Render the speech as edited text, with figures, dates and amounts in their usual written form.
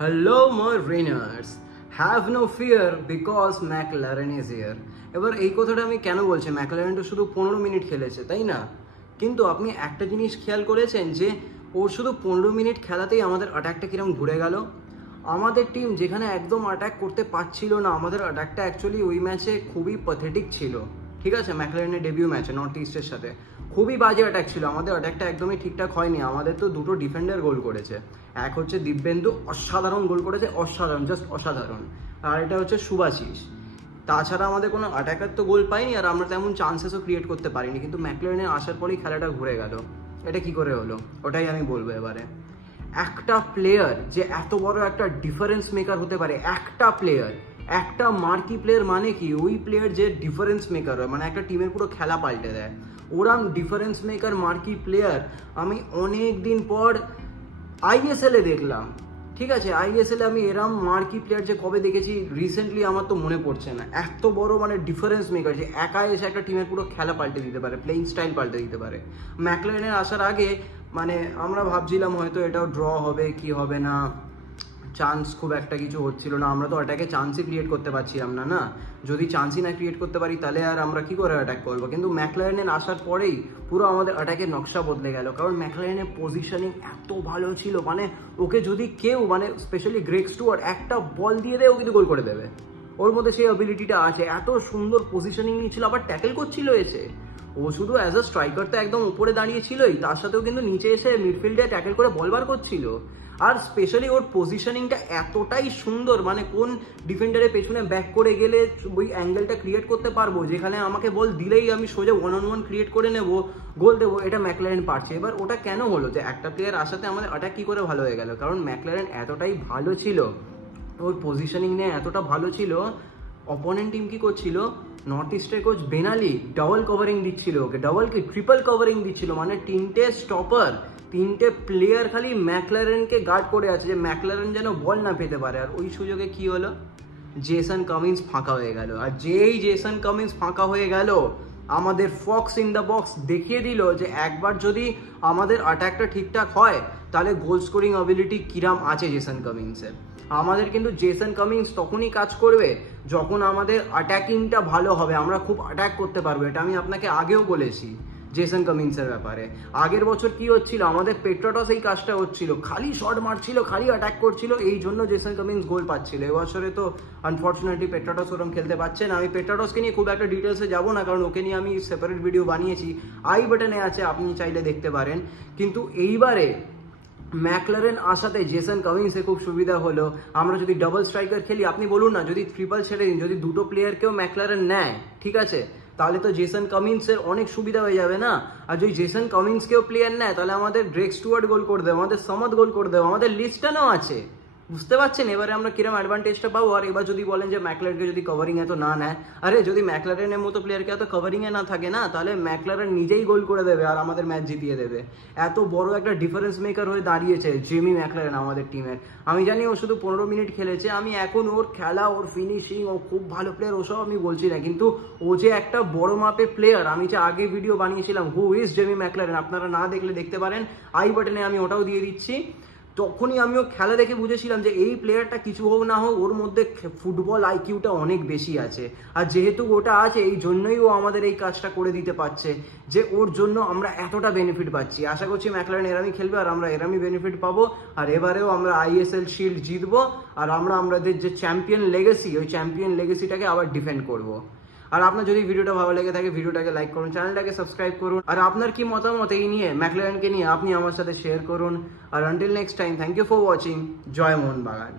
Hello mariners, have no fear because McLaren is here. এবার এই কথাটা আমি কেন বলছি, ম্যাকলারেন তো শুধু 15 মিনিট খেলেছে, তাই না? কিন্তু আপনি একটা জিনিস খেয়াল করেছেন যে ওর শুধু 15 মিনিট খেলাতেই আমাদের অ্যাটাকটা কিরকম ঘুরে গেল। আমাদের টিম যেখানে একদম অ্যাটাক করতে পারছিল না, আমাদের অ্যাটাকটা অ্যাকচুয়ালি ওই ম্যাচে খুবই প্যাথেটিক ছিল। ঠিক আছে, ম্যাকলারেনের ডেবিউ ম্যাচে নর্থ ইস্টের সাথে খুবই বাজে অ্যাটাক ছিল, আমাদের অ্যাটাকটা একদমই ঠিকঠাক হয়নি। আমাদের তো দুটো ডিফেন্ডার গোল করেছে, এক হচ্ছে দিব্যেন্দু, অসাধারণ গোল করেছে, অসাধারণ, জাস্ট অসাধারণ। আর এটা হচ্ছে সুভাশিস। তাছাড়া আমাদের কোনো অ্যাটাকার তো গোল পাইনি, আর আমরা তেমন চান্সেসও ক্রিয়েট করতে পারিনি। কিন্তু ম্যাকলারেনের আসার পরেই খেলাটা ঘুরে গেল। এটা কি করে হলো, ওটাই আমি বলবো এবারে। একটা প্লেয়ার যে এত বড় একটা ডিফারেন্স মেকার হতে পারে, একটা প্লেয়ার, একটা মার্কি প্লেয়ার, মানে কি ওই প্লেয়ার যে ডিফারেন্স মেকার হয়, মানে একটা টিমের পুরো খেলা পাল্টে দেয়। ওরাম ডিফারেন্স মেকার মার্কি প্লেয়ার আমি অনেক দিন পর আইএসএলে দেখলাম। ঠিক আছে, আইএসএলে আমি এরম মার্কি প্লেয়ার যে কবে দেখেছি রিসেন্টলি আমার তো মনে পড়ছে না। এত বড় মানে ডিফারেন্স মেকার যে একা এসে একটা টিমের পুরো খেলা পাল্টে দিতে পারে, প্লেইং স্টাইল পাল্টে দিতে পারে। ম্যাকলারেনের আসার আগে মানে আমরা ভাবছিলাম হয়তো এটাও ড্র হবে কি হবে না, চান্স খুব একটা কিছু হচ্ছিল না। আমরা তো অ্যাটাকে চান্সই ক্রিয়েট করতে পারছিলাম না। না, যদি চান্সই না ক্রিয়েট করতে পারি তাহলে আর আমরা কি করে অ্যাটাক করবো? কিন্তু ম্যাকলারেনের আসার পরেই পুরো আমাদের অ্যাটাকের নকশা বদলে গেল। কারণ ম্যাকলারেনের পজিশনিং এত ভালো ছিল, মানে ওকে যদি কেউ, মানে স্পেশালি গ্রেগ স্টুয়ার্ট একটা বল দিয়ে দেয় ও কিন্তু গোল করে দেবে। ওর মধ্যে সেই অ্যাবিলিটিটা আছে, এত সুন্দর পজিশনিং নিয়েছিল, আবার ট্যাকেল করছিল এসে। ও শুধু অ্যাজ আ স্ট্রাইকার তো একদম উপরে দাঁড়িয়েছিলই, তার সাথেও কিন্তু নিচে এসে মিডফিল্ডে ট্যাকেল করে বল বার করছিল। আর স্পেশালি ওর পজিশনিংটা এতটাই সুন্দর, মানে কোন ডিফেন্ডারের পেছনে ব্যাক করে গেলে ওই অ্যাঙ্গেলটা ক্রিয়েট করতে পারবো যেখানে আমাকে বল দিলেই আমি সোজা 1-on-1 ক্রিয়েট করে নেব, গোল দেবো, এটা ম্যাকলারেন পারছে। এবার ওটা কেন হলো যে একটা প্লেয়ার আসাতে আমাদের অ্যাটাক কি করে ভালো হয়ে গেল? কারণ ম্যাকলারেন এতটাই ভালো ছিল, ওর পজিশনিং নিয়ে এতটা ভালো ছিল। অপোনেন্ট টিম কি করছিল, নর্থ ইস্টের কোচ বেন আলি ডাবল কভারিং দিচ্ছিল ওকে, ডাবল কি ট্রিপল কভারিং দিচ্ছিল, মানে তিনটে স্টপার, তিনটে প্লেয়ার খালি ম্যাকলারেনকে গার্ড করে আছে যে ম্যাকলারেন যেন বল না পেতে পারে। আর ওই সুযোগে কি হলো, জেসন কামিন্স ফাঁকা হয়ে গেল। আর যেই জেসন কামিন্স ফাঁকা হয়ে গেল, আমাদের ফক্স ইন দ্য বক্স দেখিয়ে দিল যে একবার যদি আমাদের অ্যাটাকটা ঠিকঠাক হয় তাহলে গোল স্কোরিং অ্যাবিলিটি কিরাম আছে জেসন কামিন্সের। আমাদের কিন্তু জেসন কামিন্স তখনই কাজ করবে যখন আমাদের অ্যাটাকিংটা ভালো হবে, আমরা খুব অ্যাটাক করতে পারবো। এটা আমি আপনাকে আগেও বলেছি জেসন কামিন্সের ব্যাপারে। আগের বছর কি হচ্ছিল, আমাদের পেট্রাটস এই কাজটা হচ্ছিল, খালি শট মারছিল, খালি অ্যাটাক করছিল, এই জন্য জেসন কামিন্স গোল পাচ্ছিল। এবছরে তো আনফর্চুনেটলি পেট্রাটস ওরকম খেলতে পারছে না। আমি পেট্রাটসকে নিয়ে খুব একটা ডিটেলসে যাবো না, কারণ ওকে নিয়ে আমি সেপারেট ভিডিও বানিয়েছি, আই বাটনে আছে, আপনি চাইলে দেখতে পারেন। কিন্তু এইবারে ম্যাকলারেন আসাতে জেসন কামিন্সে খুব সুবিধা হলো। আমরা যদি ডাবল স্ট্রাইকার খেলি, আপনি বলুন না, যদি ট্রিপল ছেড়ে দিন, যদি দুটো প্লেয়ারকেও ম্যাকলারেন নেয়, ঠিক আছে, তাহলে তো জেসন কামিন্সের অনেক সুবিধা হয়ে যাবে না। আর যদি জেসন কামিন্সকেও প্লেয়ার নেয় তাহলে আমাদের গ্রেগ স্টুয়ার্ট গোল করে দেবে, আমাদের সমদ গোল করে দেবে, আমাদের লিস্টটাও আছে। বুঝতে পারছেন এবারে আমরা কিরম অ্যাডভান্টেজটা পাবো? আর এবার যদি বলেন যে ম্যাকলারেনকে যদি কভারিং এত না নেয়, আরে যদি ম্যাকলারেনের মতো প্লেয়ারকে এত কভারিংয়ে না থাকে না, তাহলে ম্যাকলারেন নিজেই গোল করে দেবে আর আমাদের ম্যাচ জিতিয়ে দেবে। এত বড় একটা ডিফারেন্স মেকার হয়ে দাঁড়িয়েছে জেমি ম্যাকলারেন আমাদের টিমের। আমি জানি ও শুধু 15 মিনিট খেলেছে, আমি এখন ওর খেলা, ওর ফিনিশিং, ও খুব ভালো প্লেয়ার ওসব আমি বলছি না, কিন্তু ও যে একটা বড় মাপের প্লেয়ার, আমি যে আগে ভিডিও বানিয়েছিলাম হু ইজ জেমি ম্যাকলারেন, আপনারা না দেখলে দেখতে পারেন, আই বাটনে আমি ওটাও দিয়ে দিচ্ছি। তখনই আমিও খেলা দেখে বুঝেছিলাম যে এই প্লেয়ারটা কিছু হোক না হোক ওর মধ্যে ফুটবল আইকিউটা অনেক বেশি আছে। আর যেহেতু ওটা আছে, এই জন্যই ও আমাদের এই কাজটা করে দিতে পারছে, যে ওর জন্য আমরা এতটা বেনিফিট পাচ্ছি। আশা করছি ম্যাকলারেন এরামই খেলবে আর আমরা এরামই বেনিফিট পাবো। আর এবারেও আমরা আইএসএল শিল্ড জিতবো, আর আমরা আমাদের যে চ্যাম্পিয়ন লেগেসি, ওই চ্যাম্পিয়ন লেগেসিটাকে আবার ডিফেন্ড করবো। আর আপনার যদি ভিডিওটা ভালো লেগে থাকে, ভিডিওটাকে লাইক করুন, চ্যানেলটাকে সাবস্ক্রাইব করুন। আর আপনার কি মতামত এই নিয়ে, ম্যাকলারেনকে নিয়ে, আপনি আমার সাথে শেয়ার করুন। আর until next time, thank you for watching. জয় মোহনবাগান।